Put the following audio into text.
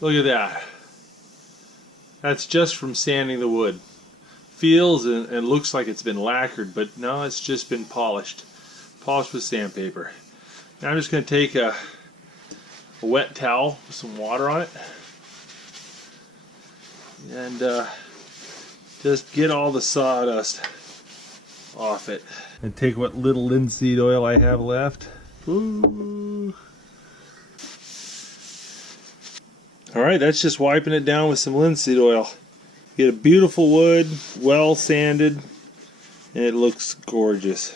Look at that. That's just from sanding the wood. Feels and looks like it's been lacquered, but no, it's just been polished. Polished with sandpaper. Now I'm just going to take a wet towel with some water on it and just get all the sawdust off it. And take what little linseed oil I have left. Ooh. Alright, that's just wiping it down with some linseed oil. Get a beautiful wood, well sanded, and it looks gorgeous.